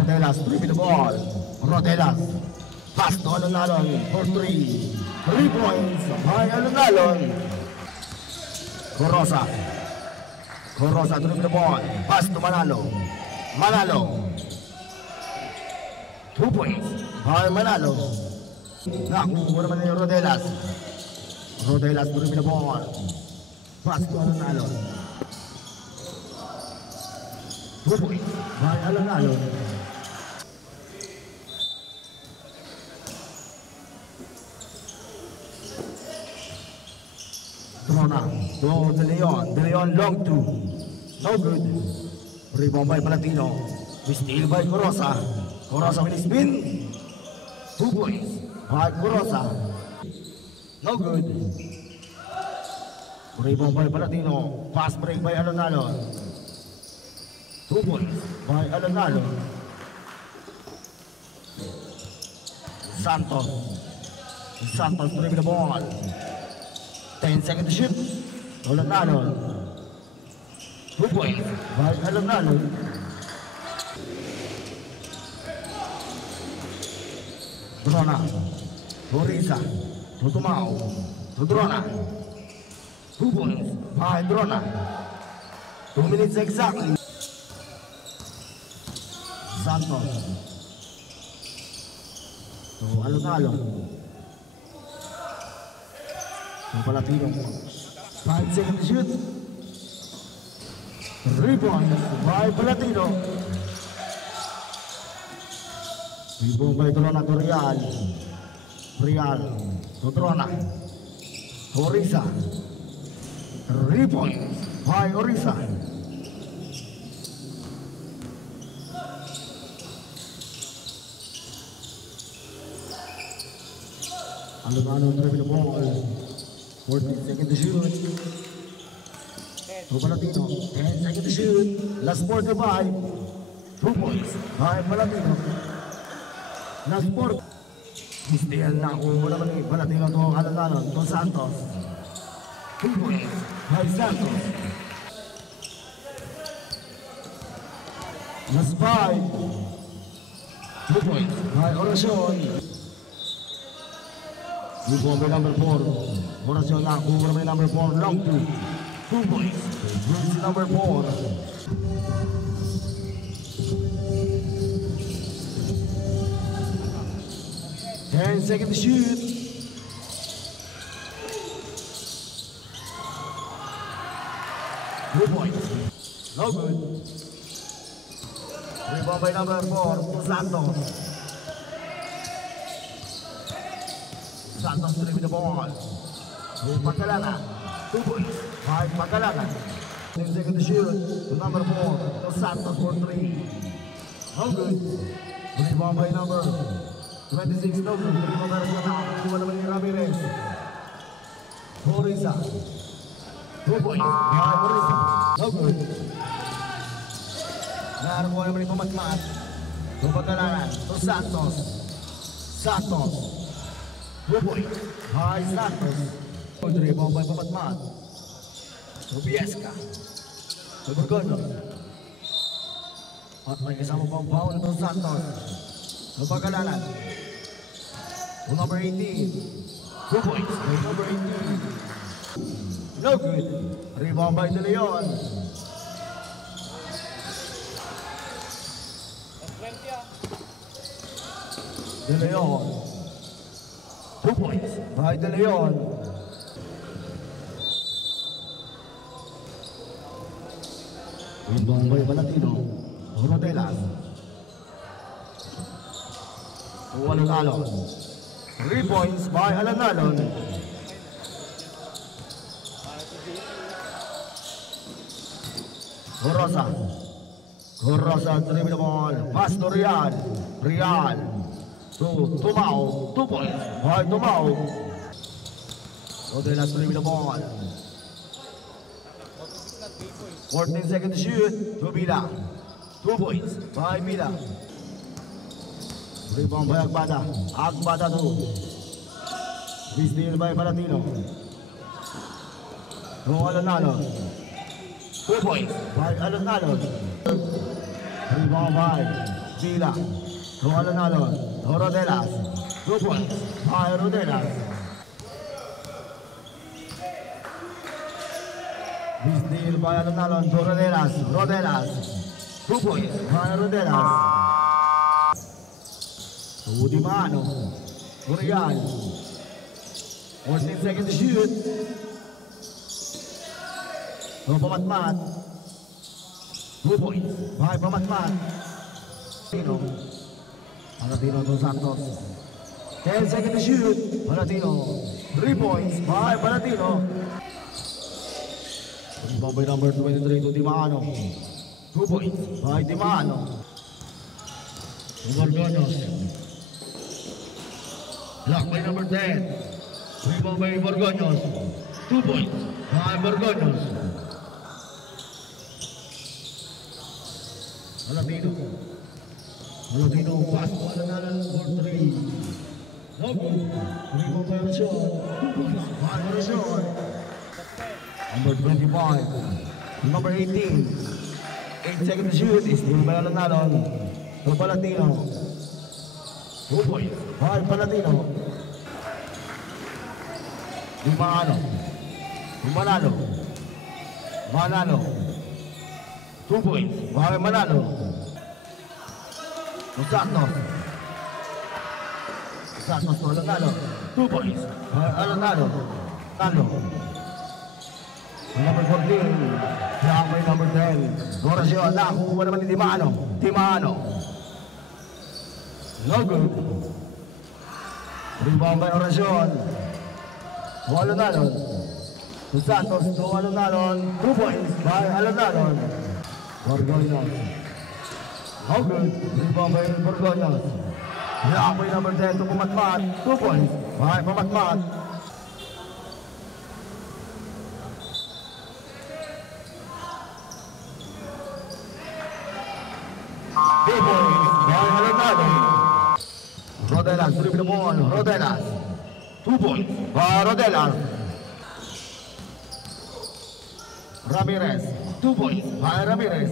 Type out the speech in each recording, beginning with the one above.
Rodelas, with the ball. Rodelas. Pass to Alonalon for 3. 3 points by Alonalon. Corosa. Corosa to the ball. Pass to Manalo. Manalo. 2 points by Manalo. Nakuha naman ni Rodelas. Rodelas to the ball. Pass to Alonalon. 2 points by Alonalon. Trona to De Leon. De Leon long 2. No good. Rebound by Palatino. Steal by Corosa. Corosa with spin. 2 points by Corosa. No good. Rebound by Palatino. Pass break by Alonalon. 2 points by Alonalon. Santos. Santos to the ball. 10 seconds to shoot. Alonalon. 2 points by Alonalon. Drona. Borisa. Tutumao. Drona. 2 points by Drona. 2 minutes exactly. Santos. So, Alonalon. Palatino. 5 seconds to shoot. Rebound by Palatino. Rebound by Drona to Real. Real to Drona. Orisa. Rebound by Orisa. Alonalon driving the ball. 14 seconds to shoot. Palatino. 10 seconds to shoot. Last 45. 2 points by Palatino. Last 4. Steal na kung wala man Palatino to Alonalon to Santos. 2 points by Santos. Last 5. 2 points by Oracion. Rebound by number 4. Oracion na kung wala man number 4. Long 2. 2 points. Bruce number 4. Ten seconds to shoot. Good point. No good. Rebound by number 4. Santos. Santos to with the ball. Pagkalana. 2 points. By Pagkalana. 10 seconds to shoot. To number 4. To Santos for 3. No good. Rebound by number 26. No good. Rebound by number Ramirez. Orisa. 2 points. By Orisa. No good. Narakuha naman ito matmat. To Pagkalana. To Santos. Santos. 2 points. By Santos. Rebound by Pamatmat. Rubiesca. To Burgono. At may kasama pang foul to Santos. To Pagkalana. To number 18. 2 points by number 18. No good. Rebound by De Leon. De Leon. 2 points by De Leon. Rebound by Palatino. Rodelas. Alonalon. 3 points by Alonalon. Corosa. Corosa dribble the ball. Pass to Real. Real. To Tumao. 2 points by Tumao. Rodelas dribble the ball. 14 seconds to shoot. To Mila. 2 points by Mila. Rebound by Agbada. Agbada to. Steal by Palatino. To Alonalon. 2 points by Alonalon. Rebound by Sila. Alon. Rodelas. 2 points by Rodelas. Steal by Alon. Rodelas. 2 points by Rodelas. Di Mano. Urigan. 14 seconds to shoot. Pamatmat. 2 points by Pamatmat. Palatino dos Santos. 10 seconds to shoot. Palatino. 3 points by Palatino. By number 23 to Di Mano. 2 points by Di Mano. Borgoños. Block by number 10. Rebound by Borgoños. 2 points by Borgoños. Palatino fast ball for 3. No good. Rebound by Rashon. 2 points by Rashon. Number 25. Number 18. 8 seconds to shoot. Steal by Alanalon. To Palatino. 2 points by Palatino. Manalo. 2 points by Manalo. Santos to Alanalo. 2 points by Alanalo. Number 14. Block by number 10. Oracion. Nakuha naman ni Di Mano. No good. Rebound by Oracion. Alonalon. Santos to Alonalon. 2 points by Alonalon. Borgoños. No good. Rebound by Borgoños. Block by number 10 to Pamatmat. 2 points by Pamatmat. Rodelas, dribble the ball. Rodelas. 2 points by Rodelas. Ramirez. 2 points by Ramirez.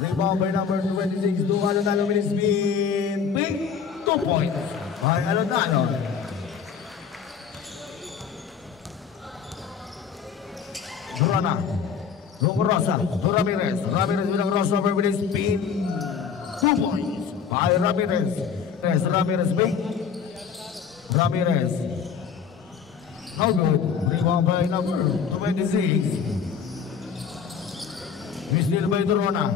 Rebound by number 26 to Alonalo Minismin. Big 2 points by Alonalo. Durana. Rosa to Ramirez. Ramirez with a crossover with his spin. 2 points by Ramirez. Ramirez big. Ramirez. No good. Rebound by number 26. Steal by Durana.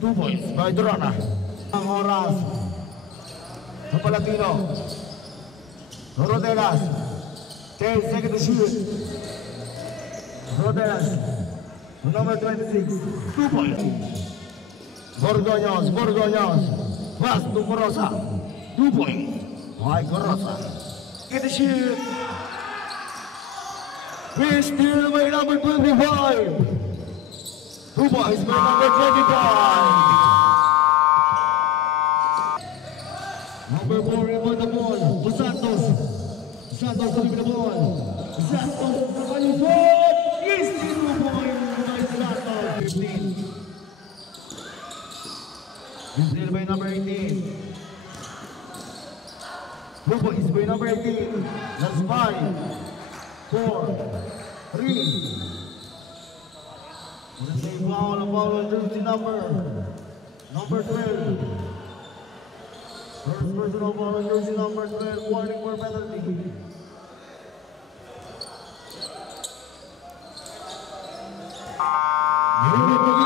2 points by Durana. Ang oras. Sa Palatino. Rodelas. 10 seconds to shoot. Rodelas. Number 26, 2 points. Borgoños. Pass to Corosa. 2 points. By Corosa. Get the shoot. We still by number 25. 2 points by number 25. Number 4 rebound the ball. To Santos to the ball. Santos to California. Is 2 points. 15. Steal by number 18. 2 points by number 18. That's 5, 4, 3. Let's say foul on jersey number 12. First personal foul on jersey number 12. Warning for penalty. Here we go.